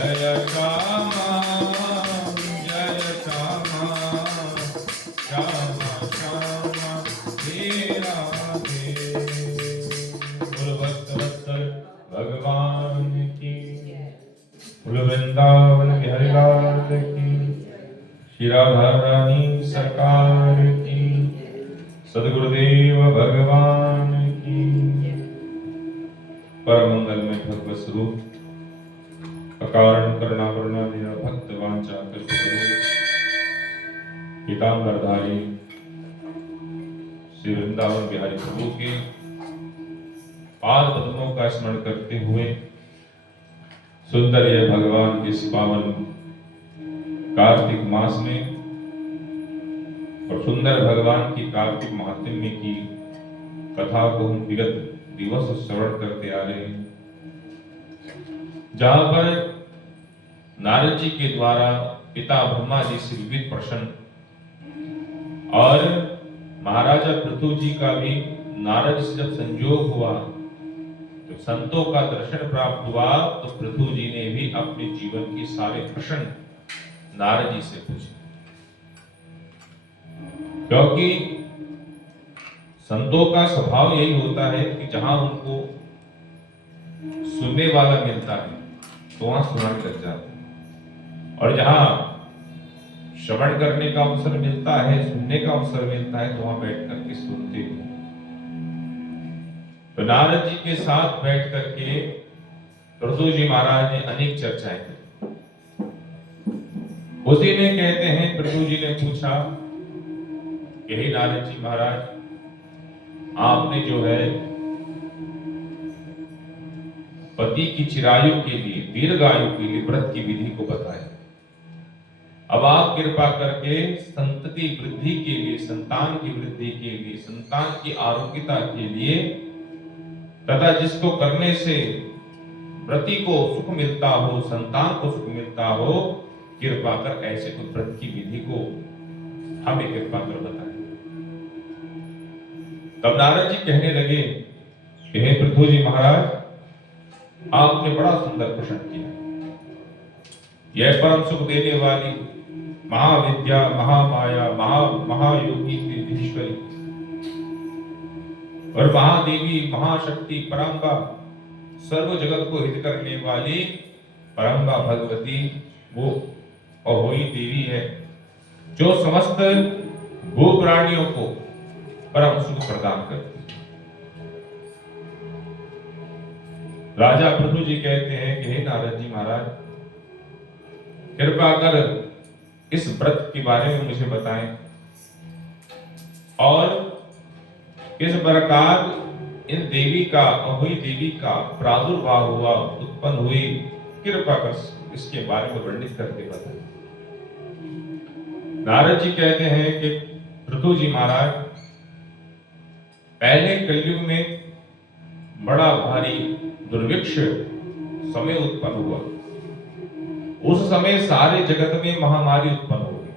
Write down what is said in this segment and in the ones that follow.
जय श्यामा जय श्यामा श्यामा श्यामा हे राधे। बोलो भक्तवत्सल भगवान की, बोलो वृंदावन बिहारी लाल की, श्री राधा रानी सरकार की, सद्गुरुदेव भगवान की। परम मंगल में भगवत स्वरूप अकारण करुणा वरुणा मेरा भक्त वांछा कल्पतरु पीतांबरधारी श्री वृंदावन बिहारी प्रभु के पाद पद्मों का स्मरण करते हुए सुंदर यह भगवान के इस पावन कार्तिक मास में और सुंदर भगवान की कार्तिक महात्म्य की कथा को हम विगत दिवस श्रवण करते आ रहे हैं, जहां पर नारद जी के द्वारा पिता ब्रह्मा जी से विविध प्रश्न और महाराजा पृथु जी का भी नारद से जब संयोग हुआ, जब संतों का दर्शन प्राप्त हुआ, तो पृथु जी ने भी अपने जीवन के सारे प्रश्न नारद जी से पूछे। क्योंकि संतों का स्वभाव यही होता है कि जहां उनको सुनने वाला मिलता है तो वहां स्मरण लग जाते हैं, और जहां श्रवण करने का अवसर मिलता है, सुनने का अवसर मिलता है, तो वहां बैठ करके सुनते हैं। तो नारद जी के साथ बैठ करके पृथु जी महाराज ने अनेक चर्चाएं की। उसी में कहते हैं पृथु जी ने पूछा कि हे नारद जी महाराज, आपने जो है पति की चिरायु के लिए, दीर्घायु के लिए व्रत की विधि को बताया। अब आप कृपा करके संतति वृद्धि के लिए, संतान की वृद्धि के लिए, संतान की आरोग्यता के लिए तथा जिसको करने से व्रति को सुख मिलता हो, संतान को सुख मिलता हो, कृपा कर ऐसे कुछ व्रत की विधि को हमें कृपा कर बताएं। तब नारद जी कहने लगे कि हे पृथु जी महाराज, आपने बड़ा सुंदर प्रश्न किया। यह परम सुख देने वाली महाविद्या, महामाया, महायोगी सिद्धेश्वरी और महादेवी, महाशक्ति, परम्बा, सर्व जगत को हित करने वाली परम्बा भगवती वो अहोई देवी है, जो समस्त भू प्राणियों को परम सुख प्रदान करती है। राजा पृथु जी कहते हैं कि हे नारद जी महाराज, कृपा कर इस व्रत के बारे में मुझे बताएं और किस प्रकार इन देवी का, अहोई देवी का प्रादुर्भाव हुआ, उत्पन्न हुई, कृपा कर इसके बारे में वर्णित करके बताएं। नारद जी कहते हैं कि पृथु जी महाराज, पहले कलयुग में बड़ा भारी दुर्भिक्ष समय उत्पन्न हुआ। उस समय सारे जगत में महामारी उत्पन्न हो गई,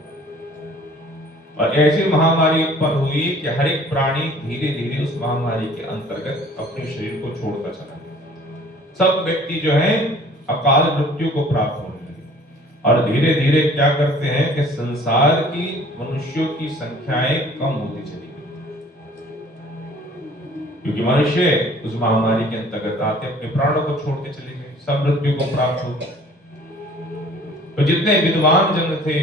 और ऐसी महामारी उत्पन्न हुई कि हर एक प्राणी धीरे धीरे उस महामारी के अंतर्गत अपने शरीर को छोड़ता चला गया। सब व्यक्ति जो है अकाल मृत्यु को प्राप्त होने लगे, और धीरे धीरे क्या करते हैं कि संसार की मनुष्यों की संख्याएं कम होती चली, क्योंकि मनुष्य उस महामारी के अंतर्गत आते अपने प्राणों को छोड़ते चले गए, सब मृत्यु को प्राप्त हो गए। तो जितने विद्वान जन थे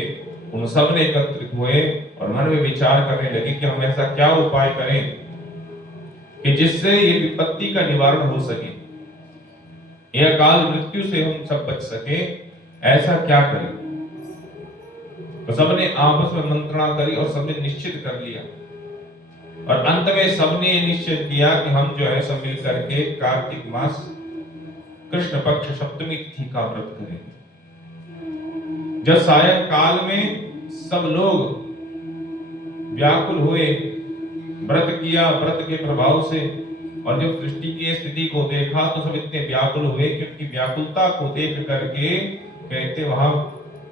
उन सब ने एकत्रित हुए और मन में विचार करने लगे कि हम ऐसा क्या उपाय करें कि जिससे ये विपत्ति का निवारण हो सके, यह अकाल मृत्यु से हम सब बच सके, ऐसा क्या करें। तो सबने आपस में मंत्रणा करी और सबने निश्चित कर लिया, और अंत में सबने ये निश्चय किया कि हम जो है सब मिल करके कार्तिक मास कृष्ण पक्ष सप्तमी तिथि का व्रत करेंगे। जब सायंकाल में सब लोग व्याकुल हुए, व्रत किया, व्रत के प्रभाव से, और जब सृष्टि की स्थिति को देखा तो सब इतने व्याकुल हुए कि उनकी व्याकुलता को देख करके कहते वहां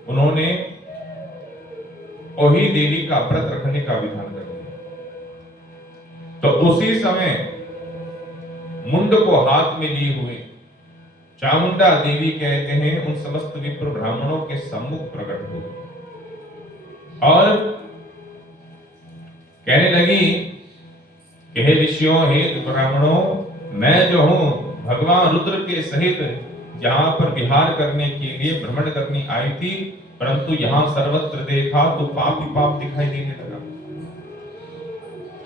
उन्होंने ओही देवी का व्रत रखने का विधान कर दिया। तो उसी समय मुंड को हाथ में लिए हुए चामुंडा देवी कहते हैं उन समस्त विप्र ब्राह्मणों के सम्मुख प्रकट हुई और कहने लगी कि हे ऋषियों, हे ब्राह्मणों, मैं जो हूं भगवान रुद्र के सहित यहाँ पर विहार करने के लिए भ्रमण करनी आई थी, परंतु यहाँ सर्वत्र देखा तो पाप ही पाप दिखाई देने लगा।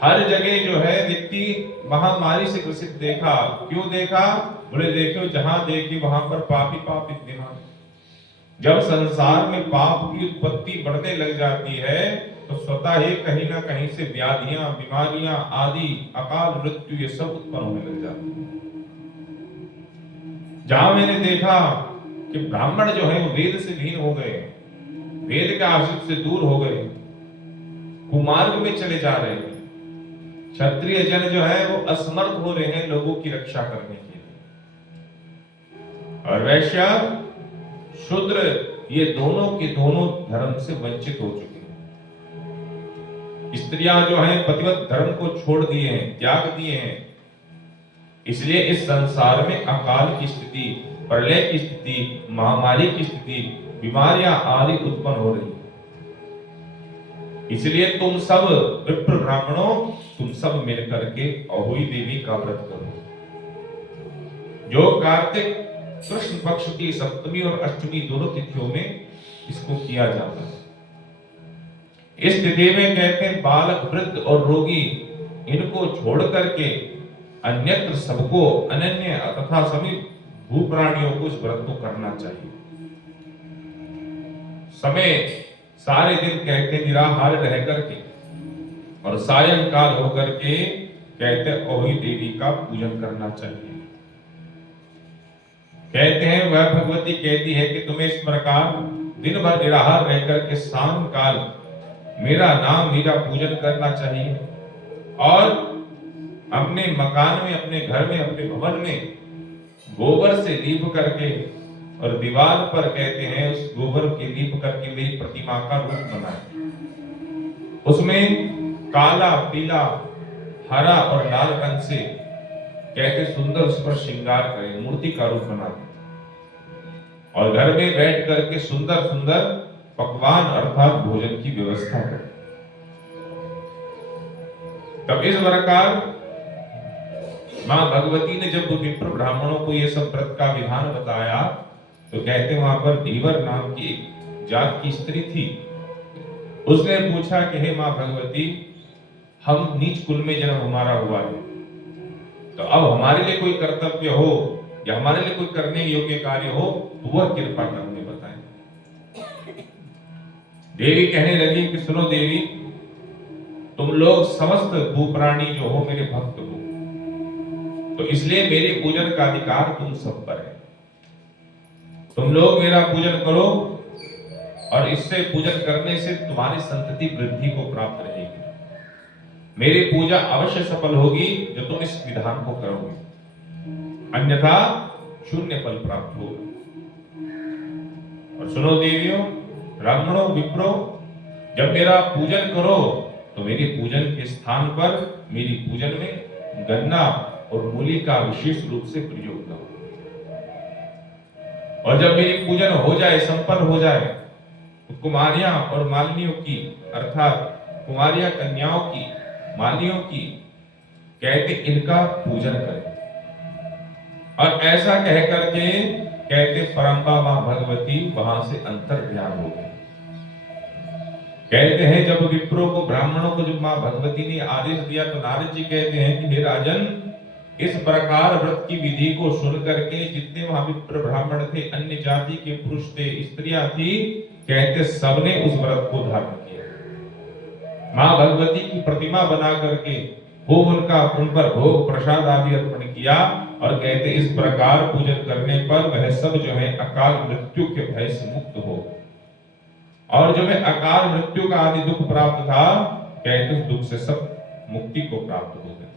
हर जगह जो है व्यक्ति महामारी से ग्रसित देखा। क्यों देखा? बोले देखो जहां देखे वहां पर पाप ही पाप विद्यमान। जब संसार में पाप की उत्पत्ति बढ़ने लग जाती है तो स्वतः ही कहीं ना कहीं से व्याधियां, बीमारियां आदि, अकाल मृत्यु ये सब उत्पन्न होने लग जाती है। जहां मैंने देखा कि ब्राह्मण जो है वो वेद से भिन्न हो गए, वेद के आश्रित से दूर हो गए, कुमार्ग में चले जा रहे हैं, क्षत्रिय जन जो है वो असमर्थ हो रहे हैं लोगों की रक्षा करने के लिए, और वैश्य शूद्र ये दोनों के दोनों धर्म से वंचित हो चुके हैं। स्त्रियां जो हैं पतिव्रत धर्म को छोड़ दिए हैं, त्याग दिए हैं। इसलिए इस संसार में अकाल की स्थिति, प्रलय की स्थिति, महामारी की स्थिति, बीमारियां आदि उत्पन्न हो रही है। इसलिए तुम सब विप्र ब्राह्मणों, तुम सब मिलकर के अहोई देवी का व्रत करो, जो कार्तिक कृष्ण पक्ष की सप्तमी और अष्टमी दोनों तिथियों में इसको किया जाता है। इस तिथि में कहते हैं बालक, वृद्ध और रोगी इनको छोड़ करके अन्यत्र सबको, अनन्य तथा सभी भूप्राणियों को इस व्रत को करना चाहिए। समय सारे दिन कहते निराहार रह करके और सायंकाल होकर के कहते अहोई देवी का पूजन करना चाहिए। कहते हैं वह भगवती कहती है कि तुम्हें इस प्रकार दिन भर निराहार रह करके शाम काल मेरा नाम, मेरा पूजन करना चाहिए और अपने मकान में, अपने घर में, अपने भवन में गोबर से लीप करके और दीवार पर कहते हैं उस गोबर के लीप करके मेरी प्रतिमा का रूप बनाए। उसमें काला, पीला, हरा और लाल रंग से कहते सुंदर उस पर श्रृंगार करें, मूर्ति का रूप बना दें और घर में बैठ करके सुंदर सुंदर पकवान अर्थात भोजन की व्यवस्था करें। तब इस प्रकार मां भगवती ने जब विप्र ब्राह्मणों को ये सब व्रत का विधान बताया तो कहते वहां पर धीवर नाम की एक जात की स्त्री थी। उसने पूछा कि हे मां भगवती, हम नीच कुल में जन्म हमारा हुआ है, तो अब हमारे लिए कोई कर्तव्य हो या हमारे लिए कोई करने योग्य कार्य हो तो वह कृपा कर हमें बताएं। देवी कहने लगी कि सुनो देवी, तुम लोग समस्त भूप्राणी जो हो मेरे भक्त हो, तो इसलिए मेरे पूजन का अधिकार तुम सब पर है। तुम लोग मेरा पूजन करो और इससे पूजन करने से तुम्हारी संतति वृद्धि को प्राप्त रहेगी। मेरी पूजा अवश्य सफल होगी जो तुम इस विधान को करोगे, अन्यथा शून्य फल प्राप्त होगा। और सुनो देवियों, ब्राह्मणों, विप्रो, जब मेरा पूजन करो तो मेरी पूजन के स्थान पर मेरी पूजन में गन्ना और मूली का विशेष रूप से प्रयोग करो। और जब मेरी पूजन हो जाए, संपन्न हो जाए, तो कुमारियां और मालिनियों की अर्थात कुमारियां, कन्याओं की, मालियों की कहते इनका पूजन करें। और ऐसा कह करके कहते परंपा मां भगवती वहां से अंतर ध्यान हो गई। कहते हैं जब विप्रों को, ब्राह्मणों को जब मां भगवती ने आदेश दिया तो नारद जी कहते हैं कि हे राजन, इस प्रकार व्रत की विधि को सुन करके जितने वहां विप्र ब्राह्मण थे, अन्य जाति के पुरुष थे, स्त्रियां थी, कहते सबने उस व्रत को धारण किया। मां भगवती की प्रतिमा बना करके खूब उनका उन पर भोग प्रसाद आदि अर्पण किया और कहते इस प्रकार पूजन करने पर वह सब जो है अकाल मृत्यु के भय से मुक्त हो, और जो है अकाल मृत्यु का आदि दुख प्राप्त था, कहते उस दुख से सब मुक्ति को प्राप्त हो गए।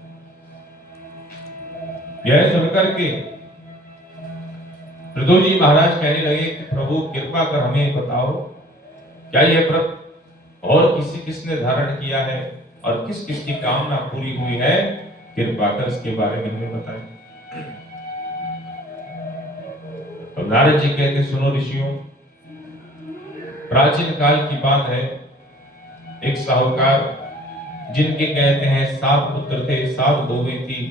यह सुनकर के पृथु जी महाराज कहने लगे कि प्रभु कृपा कर हमें बताओ, क्या यह व्रत और किसने धारण किया है और किस किस की कामना पूरी हुई है, कृपा कर इसके बारे में हमें बताएं। तो नारद जी कहते सुनो ऋषियों, प्राचीन काल की बात है, एक साहूकार जिनके कहते हैं 7 पुत्र थे, 7 बहुएं थी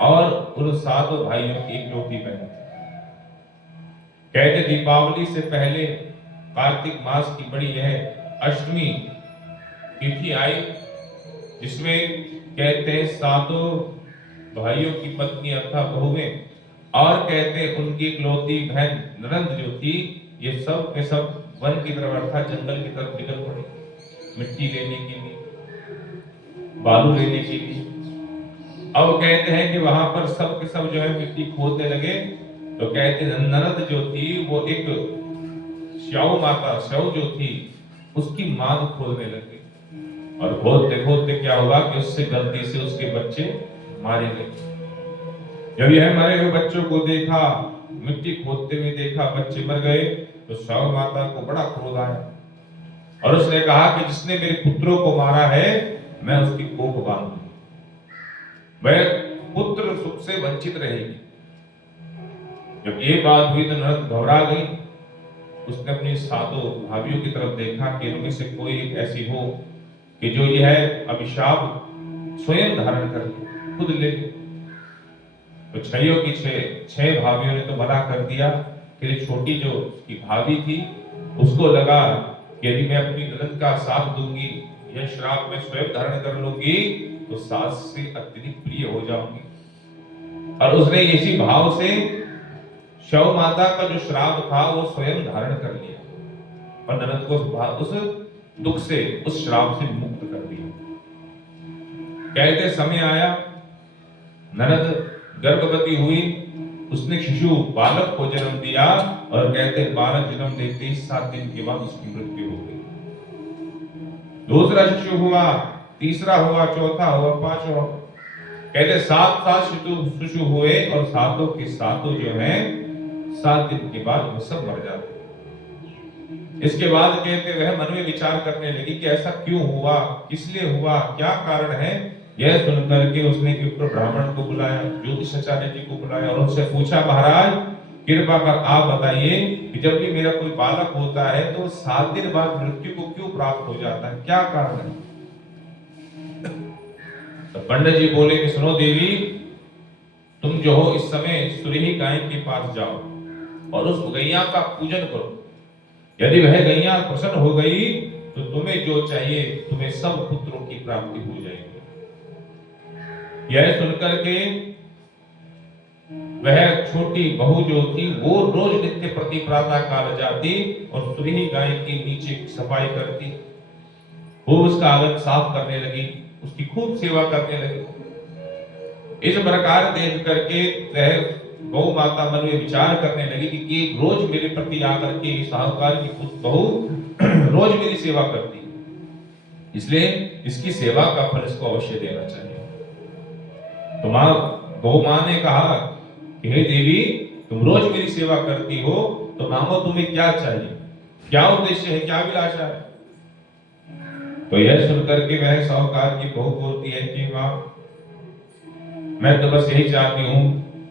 और उन 7 भाइयों की इकलौती बहन थी। कहते दीपावली से पहले कार्तिक मास की बड़ी यह अष्टमी तिथि आई, जिसमें कहते हैं 7 भाइयों की पत्नी अर्थात बहुएं और कहते उनकी इकलौती बहन ननंद जो थी, ये सब के सब वन की तरफ अर्थात जंगल की तरफ निकल पड़ी, मिट्टी लेने के लिए, बालू लेने के लिए। अब कहते हैं कि वहां पर सब के सब जो है मिट्टी खोदने लगे, तो कहते ननद जो थी वो एक श्याऊ माता, श्याऊ जो थी उसकी मांग खोदने लगे, और खोदते खोदते क्या हुआ कि उससे गलती से उसके बच्चे मारे गए। जब यह मरे हुए बच्चों को देखा, मिट्टी खोदते हुए देखा, बच्चे मर गए, तो श्याऊ माता को बड़ा क्रोध आया और उसने कहा कि जिसने मेरे पुत्रों को मारा है मैं उसकी कोख बांधूंगी, वह पुत्र सुख से वंचित रहेगी। जब ये बात हुई तो ननद घबरा गई, उसने अपनी 7 भाभियों की तरफ देखा कि इनमें से कोई एक ऐसी हो कि जो यह अभिशाप स्वयं धारण कर खुद ले। तो 6 की 6 भाभियों ने तो मना कर दिया कि छोटी जो की भाभी थी उसको लगा कि यदि मैं अपनी ननद का साथ दूंगी, यह श्राप मैं स्वयं धारण कर लूंगी तो सास से अत्यधिक प्रिय हो जाऊंगी, और उसने इसी भाव से शव माता का जो श्राप था वो स्वयं धारण कर लिया और ननद को उस दुख से, उस श्राप से मुक्त कर दिया। कहते समय आया, ननद गर्भवती हुई, उसने शिशु बालक को जन्म दिया और कहते बालक जन्म देते ही 7 दिन के बाद उसकी मृत्यु हो गई। दूसरा शिशु हुआ, तीसरा हुआ, चौथा हुआ, 5वां। कहते 7 शिशु हुए और 7 के 7 जो हैं 7 दिन के बाद वो सब मर जाते। इसके बाद कहते वह मन में विचार करने लगी कि ऐसा क्यों हुआ, किस लिए हुआ, क्या कारण है। यह सुनकर के उसने विप्र ब्राह्मण को बुलाया, ज्योतिषाचार्य जी को बुलाया और उनसे पूछा, महाराज कृपा कर आप बताइए कि जब भी मेरा कोई बालक होता है तो 7 दिन बाद मृत्यु को क्यों प्राप्त हो जाता है, क्या कारण है। तो पंडित जी बोले कि सुनो देवी, तुम जो हो इस समय सुरही गाय के पास जाओ और उस गैया का पूजन करो, यदि वह गैया प्रसन्न हो गई तो तुम्हें जो चाहिए, तुम्हें सब पुत्रों की प्राप्ति हो जाएगी। यह सुनकर के वह छोटी बहू जो थी वो रोज नित्य प्रति प्रातः काल जाती और सुरही गाय के नीचे सफाई करती, वो उसका आंगन साफ करने लगी, उसकी खूब सेवा करने लगी। इस प्रकार देख करके वह गौ माता मन में विचार करने लगी कि रोज मेरे प्रति आकर के साहूकार की बहू रोज मेरी सेवा करती, इसलिए इसकी सेवा का फल इसको अवश्य देना चाहिए। तो गौ मां ने कहा कि हे देवी, तुम रोज मेरी सेवा करती हो तो मांगो तुम्हें क्या चाहिए, क्या उद्देश्य है, क्या अभिलाषा है। तो यह सुनकर के वह साहूकार की बहू बोलती है कि मां, मैं तो बस यही चाहती हूं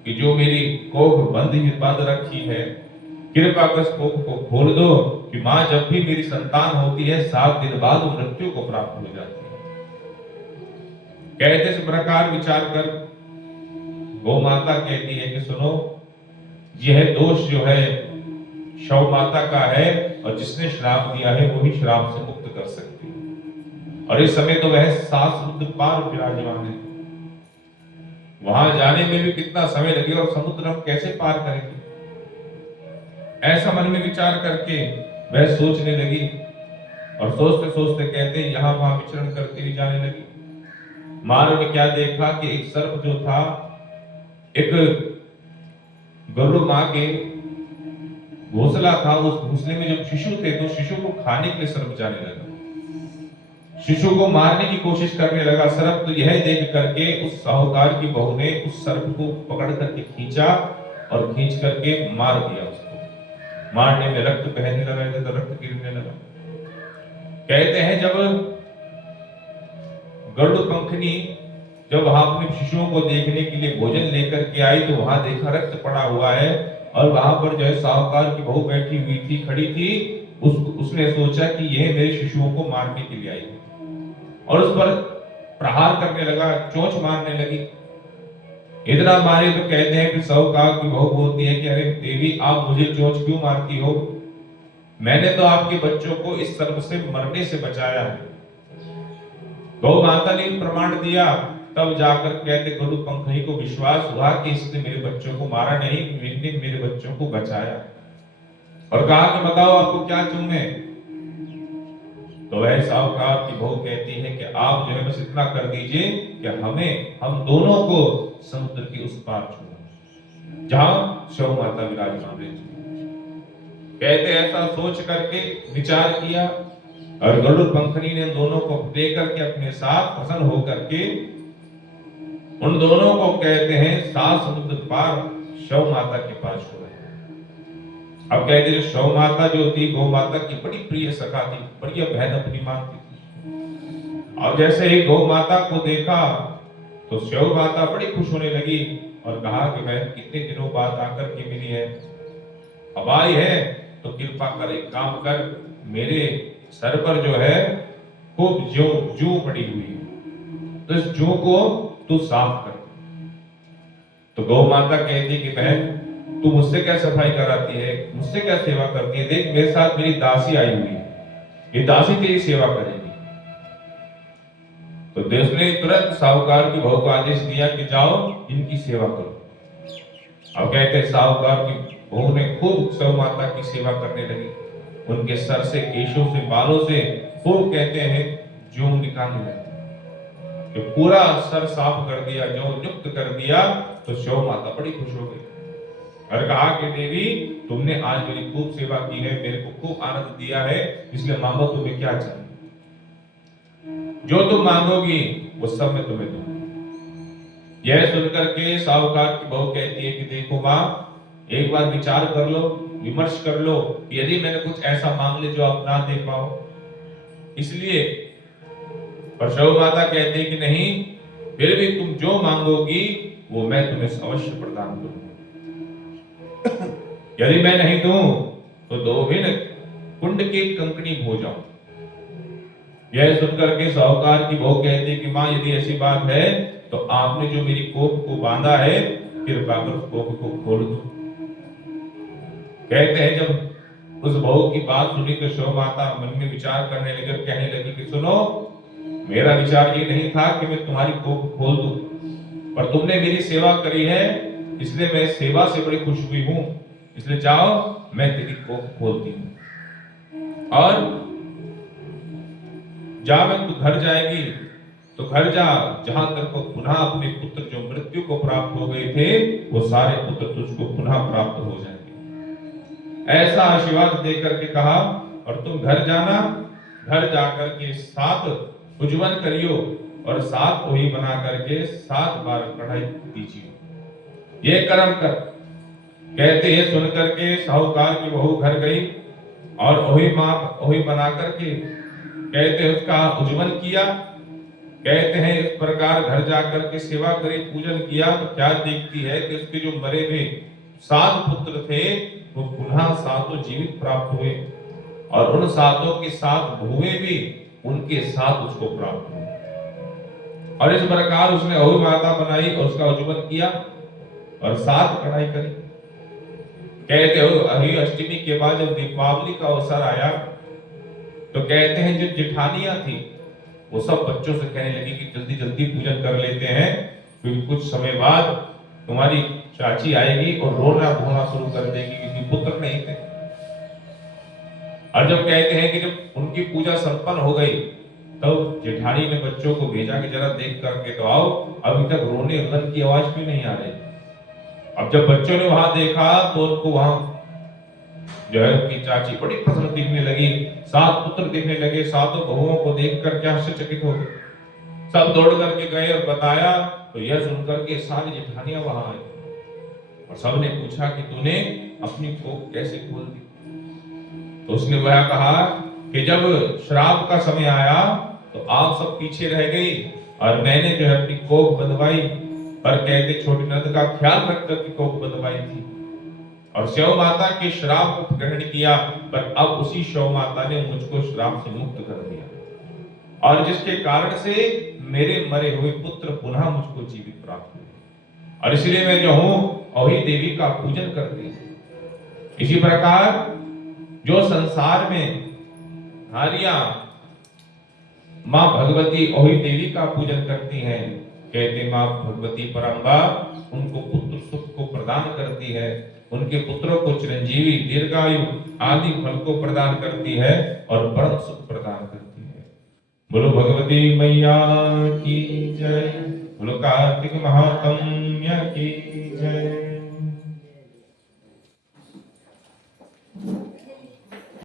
कि जो मेरी कोख बंद रखी है, कृपा कर कोख को खोल दो कि मां जब भी मेरी संतान होती है 7 दिन बाद मृत्यु को प्राप्त हो जाती है। कहते इस प्रकार विचार कर गौ माता कहती है कि सुनो, यह दोष जो है शव माता का है और जिसने श्राप दिया है वही श्राप से मुक्त कर सकती है। और इस समय तो वह 7 समुद्र पार विराजमान है, वहां जाने में भी कितना समय लगेगा और समुद्र हम कैसे पार करेंगे। ऐसा मन में विचार करके वह सोचने लगी और सोचते सोचते कहते यहां वहां विचरण करते हुए जाने लगी। मार्ग में क्या देखा कि एक सर्प जो था, एक गरुड़ मां के घोंसला था, उस घोंसले में जब शिशु थे तो शिशु को खाने के लिए सर्प जाने लगा, शिशु को मारने की कोशिश करने लगा सर्प। तो यह देख करके उस साहूकार की बहू ने उस सर्प को पकड़ करके खींचा और खींच करके मार दिया। उसको मारने में रक्त बहने लगा, तो रक्त गिरने लगा। कहते हैं जब गरुड़ पंखनी जब वहां अपने शिशुओं को देखने के लिए भोजन लेकर के आई तो वहां देखा रक्त पड़ा हुआ है और वहां पर जो है साहूकार की बहू बैठी हुई थी, खड़ी थी। उसने सोचा कि यह मेरे शिशुओं को मारने के लिए आई है और उस पर प्रहार करने लगा, चोंच मारने लगी। इतना मारे तो कहते हैं कि साहूकार की बहू बोलती है कि अरे देवी, आप मुझे चोंच क्यों मारती हो? मैंने तो आपके बच्चों को इस सर्प से मरने से बचाया है। गौ माता ने प्रमाण दिया, तब जाकर कहते गरुड़पंखी को विश्वास हुआ कि इसने मेरे बच्चों को मारा नहीं, इसने मेरे बच्चों को बचाया। और कहा कि बताओ आपको क्या चाहिए? तो वह साहूकार की बहू कहती है कि आप जो है बस इतना कर दीजिए कि हम दोनों को समुद्र के उस पार छोड़ो जहां शव माता विराजमान रहती। कहते ऐसा सोच करके विचार किया और गरुड़पंखी ने दोनों को लेकर के अपने साथ प्रसन्न होकर के उन दोनों को कहते हैं 7 समुद्र पार शव माता के पास छोड़ा। अब कहते हैं शव माता जो थी गौ माता की बड़ी प्रिय सखा थी, बड़ी बहन अपनी मानती थी। और जैसे ही गौ माता को देखा तो शव माता बड़ी खुश होने लगी और कहा कि बहन कितने दिनों बाद आकर के मिली है, अब आई है तो कृपा कर एक काम कर, मेरे सर पर जो है खूब जू पड़ी हुई है, तो इस जू को तू साफ कर। तो गौ माता कहती कि बहन तू मुझसे क्या सफाई कराती है, मुझसे क्या सेवा करती है? देख मेरे साथ मेरी दासी आई हुई है, ये दासी तेरी सेवा करेगी। तो देश ने तुरंत साहूकार की बहू को आदेश दिया कि जाओ इनकी सेवा करो। अब कहते हैं साहूकार की बहू ने खूब शव माता की सेवा करने लगी, उनके सर से, केशों से, बालों से खूब कहते हैं जूं निकालने लगी। तो पूरा सर साफ कर दिया, जो युक्त कर दिया, तो शव माता बड़ी खुश हो गई और कहा कि देवी तुमने आज मेरी खूब सेवा की है, मेरे को खूब आनंद दिया है, इसलिए मांगो तुम्हें क्या चाहिए, जो तुम मांगोगी वो सब मैं तुम्हें दूंगा। यह सुनकर के साहूकार की बहू कहती है कि देखो मां, एक बार विचार कर लो, विमर्श कर लो कि यदि मैंने कुछ ऐसा मांग ले जो आप ना दे पाओ, इसलिए। पर शव माता कहती है कि नहीं, फिर भी तुम जो मांगोगी वो मैं तुम्हें अवश्य प्रदान करूंगा। यदि मैं नहीं दूं तो दोहिन कुंड की कंकड़ी हो जाऊं। यह सुनकर के साहूकार की बहू कहती है कि मां यदि ऐसी बात है तो आपने जो मेरी कोख को बांधा है, कृपा कर उस कोख को खोल दो। कहते हैं जब उस बहू की बात सुनी तो शव माता मन में विचार करने लगी और कहने लगी कि सुनो, मेरा विचार ये नहीं था कि मैं तुम्हारी कोख खोल दूं, पर तुमने मेरी सेवा करी है इसलिए मैं सेवा से बड़ी खुश हुई हूं, इसलिए जाओ मैं तेरी कोख खोलती हूं। और जा मैं तू घर जाएगी तो घर जा, जहां तेरे को पुनः अपने पुत्र जो मृत्यु को प्राप्त हो गए थे वो सारे पुत्र तुझको पुनः प्राप्त हो जाएंगे। ऐसा आशीर्वाद देकर के कहा और तुम घर जाना, घर जाकर के 7 उज्जवल करियो और 7 ओही बना करके 7 बार कढ़ाई दीजिए, ये कर्म कर। कहते हैं सुनकर के साहूकार की बहू घर गई और ओही बना करके कहते हैं उसका उज्जवल किया। कहते हैं इस प्रकार घर जाकर के सेवा करी, पूजन किया तो क्या देखती है कि उसके जो मरे हुए 7 पुत्र थे वो पुनः 7 जीवित प्राप्त हुए और उन 7 के 7 बहुएं भी उनके साथ उसको प्राप्त हुए। और इस प्रकार उसने अहू माता बनाई और उसका उज्जवल किया और 7 कढ़ाई करी। कहते हो अही अष्टमी के बाद जब दीपावली का अवसर आया तो कहते हैं जो जेठानियां थी वो सब बच्चों से कहने लगी कि जल्दी जल्दी पूजन कर लेते हैं, क्योंकि कुछ समय बाद तुम्हारी चाची आएगी और रोना धोना शुरू कर देगी क्योंकि पुत्र नहीं थे। और जब कहते हैं कि जब उनकी पूजा संपन्न हो गई तब तो जेठानी ने बच्चों को भेजा कि जरा देख करके तो आओ, अभी तक रोने रुदन की आवाज भी नहीं आ रही। अब जब बच्चों ने वहां देखा तो उनको वहां जो है उनकी चाची बड़ी प्रसन्न दिखने लगी, 7 पुत्र दिखने लगे, 7 बहुओं को देखकर क्या आश्चर्यचकित हो गए। सब दौड़ करके गए और बताया तो यह सुनकर के सारी जेठानियां वहां आई और सबने पूछा कि तूने अपनी कोख कैसे खोल दी? तो उसने वह कहा कि जब श्राप का समय आया तो आप सब पीछे रह गई और मैंने जो है अपनी कोख बंधवाई, पर कहते छोटी नंद का ख्याल रखकर की कोख बंधवाई थी। और शैव माता के श्राप को ग्रहण किया, पर अब उसी शैव माता ने मुझको श्राप से मुक्त कर दिया, और जिसके कारण से मेरे मरे हुए पुत्र पुनः मुझको जीवित प्राप्त हुए। और इसलिए मैं जो हूं अहोई देवी का पूजन करती हूं। इसी प्रकार जो संसार में नारियां मां भगवती अहोई देवी का पूजन करती हैं, कहते मां भगवती परम्बा उनको पुत्र सुख को प्रदान करती है, उनके पुत्रों को चिरंजीवी, दीर्घायु आदि फल को प्रदान करती है और परम सुख प्रदान करती है। बोलो भगवती मैया की जय, बोलो कार्तिक महात्म्य की जय।